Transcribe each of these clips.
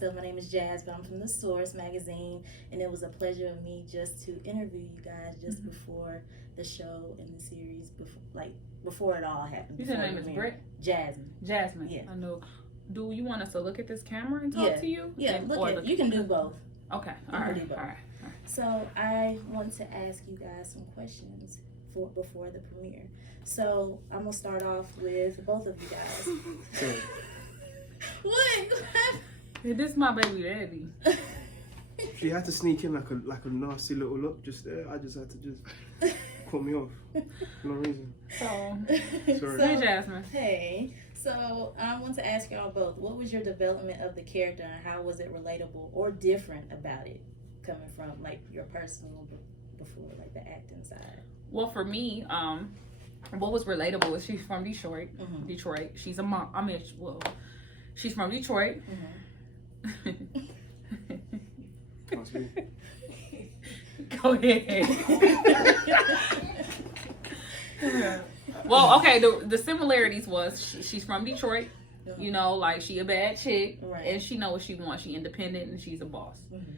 So my name is Jazz, but I'm from the STARZ magazine, and it was a pleasure of me just to interview you guys just before the show and the series, before it all happened. You said your name is Britt? Jasmine. Jasmine. Yeah. I know. Do you want us to look at this camera and talk to you? Yeah, you can do both. Okay. All right. So I want to ask you guys some questions before the premiere. So I'm gonna start off with both of you guys. What? Hey, this is my baby daddy. She had to sneak in like a nasty little look just there. I just had to cut me off. No reason. Sorry. Hey, Jasmine. Hey. So I want to ask y'all both, what was your development of the character and how was it relatable or different about it coming from like your personal before like the acting side? Well, for me, what was relatable is she's from Detroit. Mm-hmm. Detroit. She's a mom. I mean, she's from Detroit. Mm-hmm. Go ahead. Well, okay, the similarities was she's from Detroit. You know, like she a bad chick, right. And she know what she wants. She independent and she's a boss. Mm-hmm.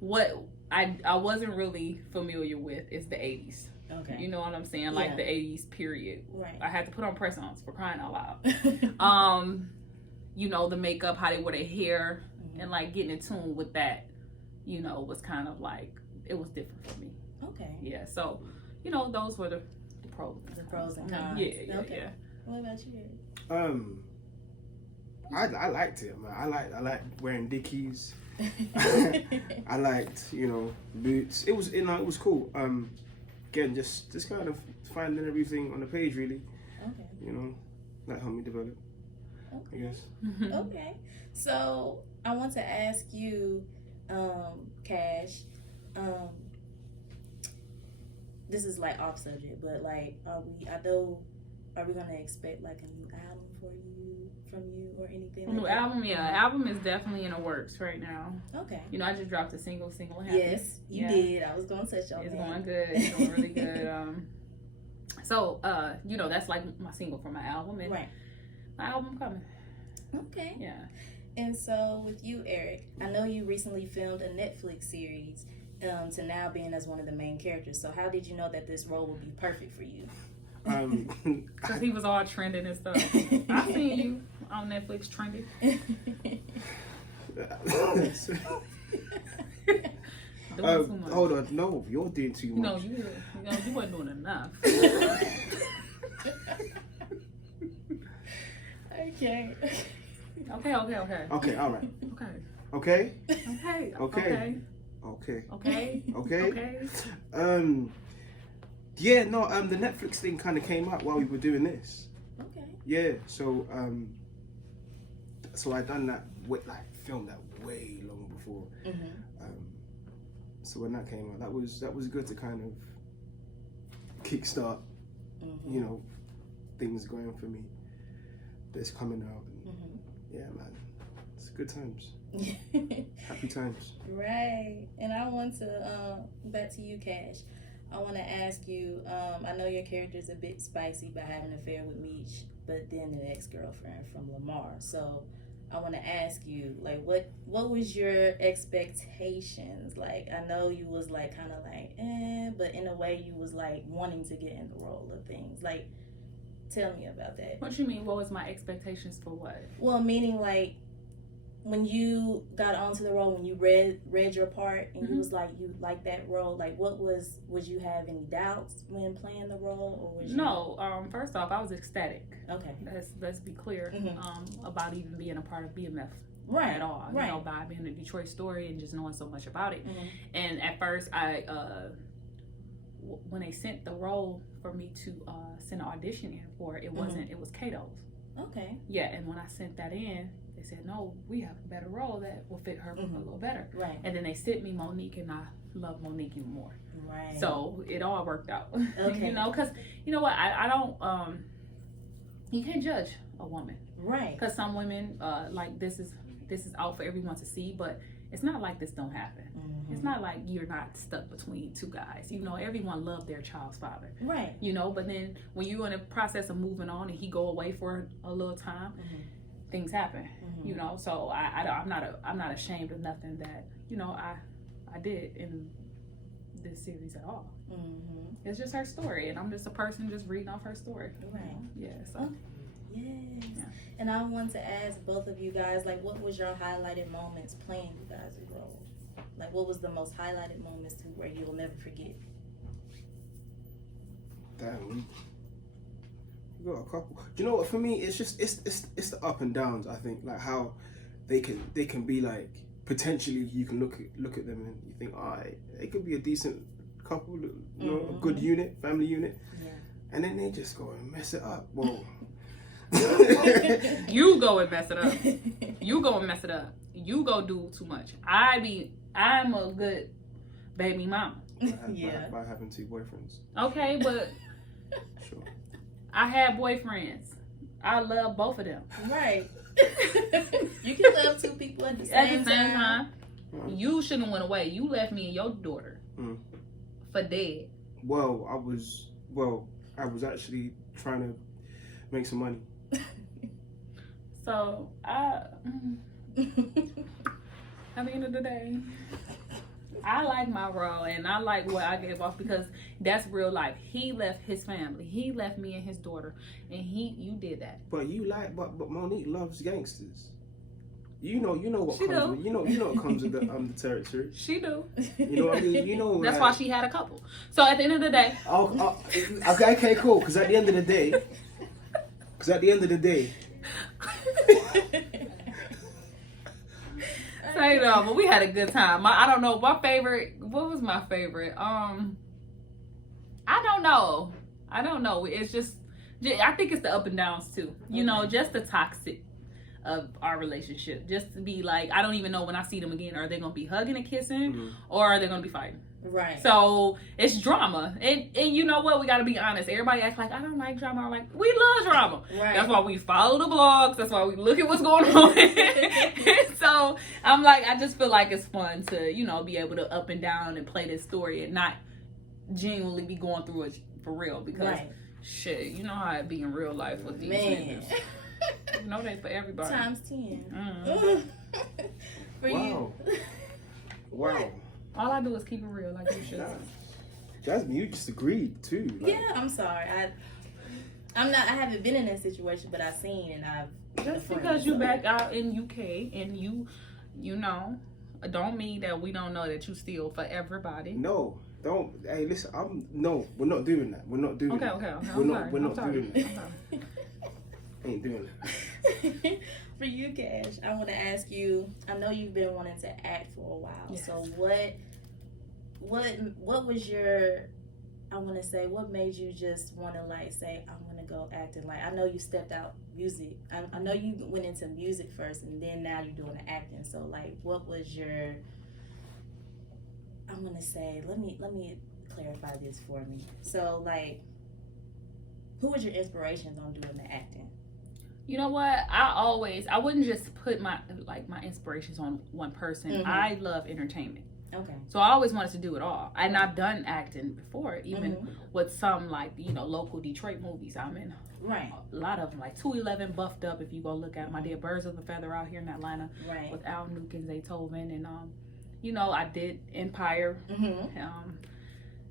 What I wasn't really familiar with is the 80s. Okay. You know what I'm saying? Like the 80s period. Right. I had to put on press-ons for crying out loud. You know, the makeup, how they wear their hair, and like getting in tune with that, you know, was kind of like, it was different for me. Okay. Yeah, so, you know, those were the pros. The pros and cons. Yeah. What about you? I liked it, man. I liked wearing Dickies. I liked, you know, boots. It was cool. Again, just kind of finding everything on the page, really. Okay. You know, that helped me develop. Okay. I guess. Okay. So I want to ask you, Kash. This is like off subject, but like, are we gonna expect like a new album from you or anything? New album, album is definitely in the works right now. Okay. You know, I just dropped a single happy. Yes, you did. I was gonna touch on It's that. going good. It's going really good. So you know, that's like my single for my album, and right. my album coming. Okay. Yeah. And so with you, Eric, I know you recently filmed a Netflix series to now being as one of the main characters. So how did you know that this role would be perfect for you? Because he was all trending and stuff. I seen you on Netflix trending. Hold on, no, you're doing too much. No, you weren't doing enough. Okay. Okay, all right. Okay. Yeah, no, the Netflix thing kind of came out while we were doing this. Okay. Yeah, so I done that filmed that way long before. Mm-hmm. So when that came out, that was good to kind of kickstart, you know, things going for me. That's coming out. And yeah, man, it's good times. Happy times. Right. And I want to back to you, Kash. I want to ask you, I know your character is a bit spicy by having an affair with Meech, but then an ex-girlfriend from Lamar. So I want to ask you, like, what was your expectations? Like, I know you was like kind of like, but in a way you was like wanting to get in the role of things. Like, tell me about that. What you mean? What was my expectations for what? Well, meaning like, when you got onto the role, when you read your part and you was like, you like that role, like would you have any doubts when playing the role, or was you... No, first off, I was ecstatic. Okay. Let's be clear about even being a part of B.M.F. Right. At all. Right. You know, by being a Detroit story and just knowing so much about it. Mm-hmm. And at first when they sent the role for me to send an audition in for, it wasn't, it was Kato's. Okay. Yeah, and when I sent that in, they said, no, we have a better role that will fit her a little better. Right. And then they sent me Monique, and I love Monique even more. Right. So it all worked out. Okay. You know, because, you know what, I don't, you can't judge a woman. Right. Because some women, like, this is out for everyone to see, but it's not like this don't happen. It's not like you're not stuck between two guys. You know, everyone loved their child's father. Right. You know, but then when you're in the process of moving on and he go away for a little time, things happen. You know, so I'm not ashamed of nothing that, you know, I did in this series at all. Mm-hmm. It's just her story, and I'm just a person just reading off her story. Right. Yeah. So. Yes. Yeah. And I want to ask both of you guys, like, what was your highlighted moments playing you guys' role? Like, what was the most highlighted moments to where you'll never forget? Damn, we got a couple. Do you know what? For me, it's just it's the up and downs. I think, like, how they can be like, potentially you can look at them and you think, alright, it could be a decent couple, you know, a good unit, family unit, Yeah. and then they just go and mess it up. Whoa. You go and mess it up. You go and mess it up. You go do too much. I'm a good baby mama. Yeah. By having 2 boyfriends. Okay, but Sure. I had boyfriends. I love both of them. Right. You can love 2 people at the same time. You shouldn't have went away. You left me and your daughter for dead. Well, I was actually trying to make some money. So at the end of the day, I like my role and I like what I gave off because that's real life. He left his family. He left me and his daughter, and you did that. But but Monique loves gangsters. You know what She comes do. with, you know what comes with the territory. She do. You know what I mean? You know That's like, why she had a couple. So at the end of the day, okay, cool. Because at the end of the day, say no, but we had a good time. I don't know. My favorite. What was my favorite? I don't know. It's just. I think it's the up and downs too. You know, just the toxic of our relationship. Just to be like, I don't even know when I see them again. Are they gonna be hugging and kissing, or are they gonna be fighting? Right. So it's drama, and you know what? We got to be honest. Everybody acts like I don't like drama. I'm like, we love drama. Right. That's why we follow the blogs. That's why we look at what's going on. So I'm like, I just feel like it's fun to, you know, be able to up and down and play this story and not genuinely be going through it for real. Because shit, you know how it be in real life with these niggas. You know they for everybody. Times 10. For wow. you. Wow. All I do is keep it real, like you should. Jasmine, you just agreed too. Like, Yeah, I'm sorry. I haven't been in that situation, but I've seen and I've. Just because you back out in UK and you know, don't mean that we don't know that you steal for everybody. No, don't. Hey, listen. We're not doing that. We're not doing that. Okay. We're not doing that. Ain't doing that. For you, Kash, I want to ask you. I know you've been wanting to act for a while. Yes. So what was your? I want to say, what made you just want to like say, I'm gonna go acting? Like, I know you stepped out music. I know you went into music first, and then now you're doing the acting. So like, what was your? I'm gonna say, let me clarify this for me. So like, who was your inspirations on doing the acting? You know what? I wouldn't just put my inspirations on one person. I love entertainment. Okay. So I always wanted to do it all. And I've done acting before, even with some like, you know, local Detroit movies. I'm in a lot of them, like 211 Buffed Up, if you go look at them. I did Birds of a Feather out here in Atlanta with Al Nuke and Zaytoven. And, you know, I did Empire.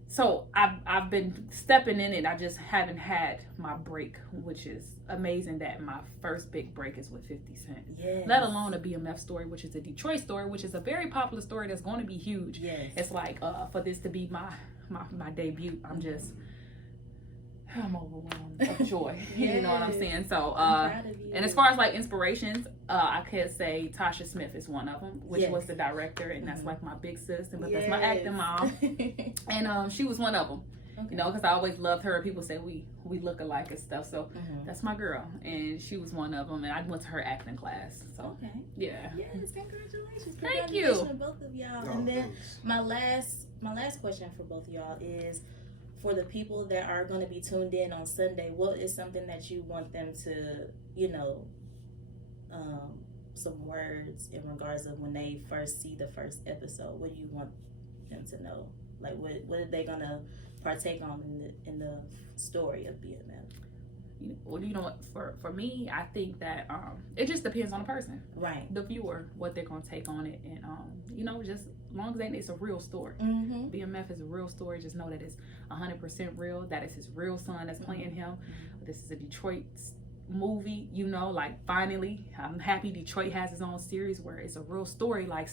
So I've been stepping in it. I just haven't had my break, which is amazing that my first big break is with 50 Cent. Yes. Let alone a BMF story, which is a Detroit story, which is a very popular story that's going to be huge. Yes. It's like for this to be my debut, I'm overwhelmed of joy. You know what I'm saying? So and as far as like inspirations, I could say Tasha Smith is one of them, which was the director, and that's like my big sis, but that's my acting mom. And she was one of them. You know, because I always loved her. People say we look alike and stuff. So that's my girl, and she was one of them. And I went to her acting class. So yeah. Yes, congratulations. Thank you. Congratulations to both of y'all. And then my last question for both of y'all is, for the people that are going to be tuned in on Sunday, what is something that you want them to, you know, some words in regards of when they first see the first episode? What do you want them to know? Like, what are they going to partake on in the story of BMF? you know, for me, I think that it just depends on the person, right? The viewer, what they're gonna take on it, and you know, just as long as it's a real story. BMF is a real story. Just know that it's 100% real. That it's his real son that's playing him. This is a Detroit movie, you know, like finally, I'm happy Detroit has its own series where it's a real story. Like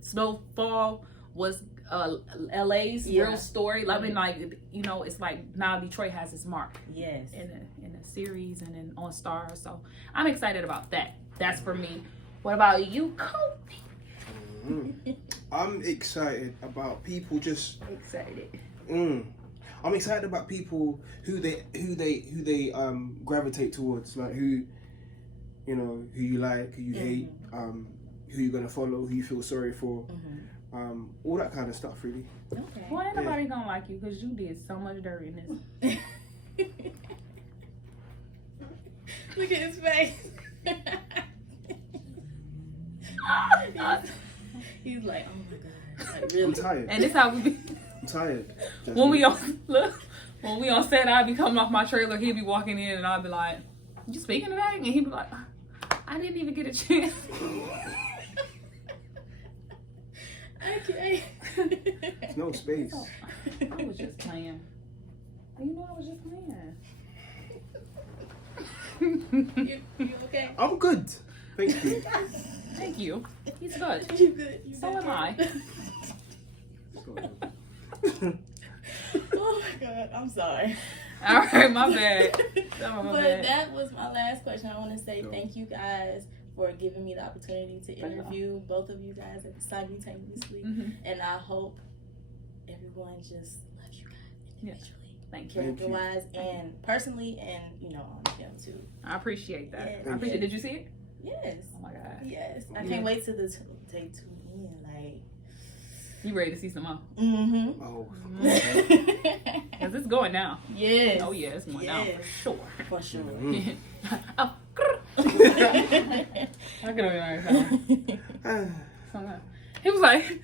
Snowfall was LA's real story. I mean, like, you know, it's like now Detroit has its mark. Yes. In a series and then on STARZ. So I'm excited about that. That's for me. What about you, Kofi? I'm excited about people just excited. I'm excited about people who they gravitate towards, like who you like, who you hate, who you're gonna follow, who you feel sorry for. All that kind of stuff, really. Okay. Well, ain't nobody gonna like you because you did so much dirtiness. Look at his face. He's like, oh my god, like, really? I'm tired. And this how we be. I'm tired. When we on set, I'd be coming off my trailer. He'd be walking in, and I'd be like, "You speaking today?" And he'd be like, "I didn't even get a chance." Okay. There's no space. I was just playing. You know, I was just playing. You okay? I'm good. Thank you. Thank you. He's good. You good? So am I. Oh my god, I'm sorry. All right, my bad. That was my last question. I want to say thank you guys for giving me the opportunity to interview both of you guys simultaneously. And I hope everyone just loves you guys individually. Thank you. Character-wise and personally, and you know, on film too. I appreciate that. Yes. I appreciate. Did you see it? Yes. Oh my god. Yes. I can't wait till the take 2 in. Like, you ready to see some more? Oh. Because it's going now. Yes. Oh yeah, it's going now for sure. For sure. Oh. I could have been right. He was like,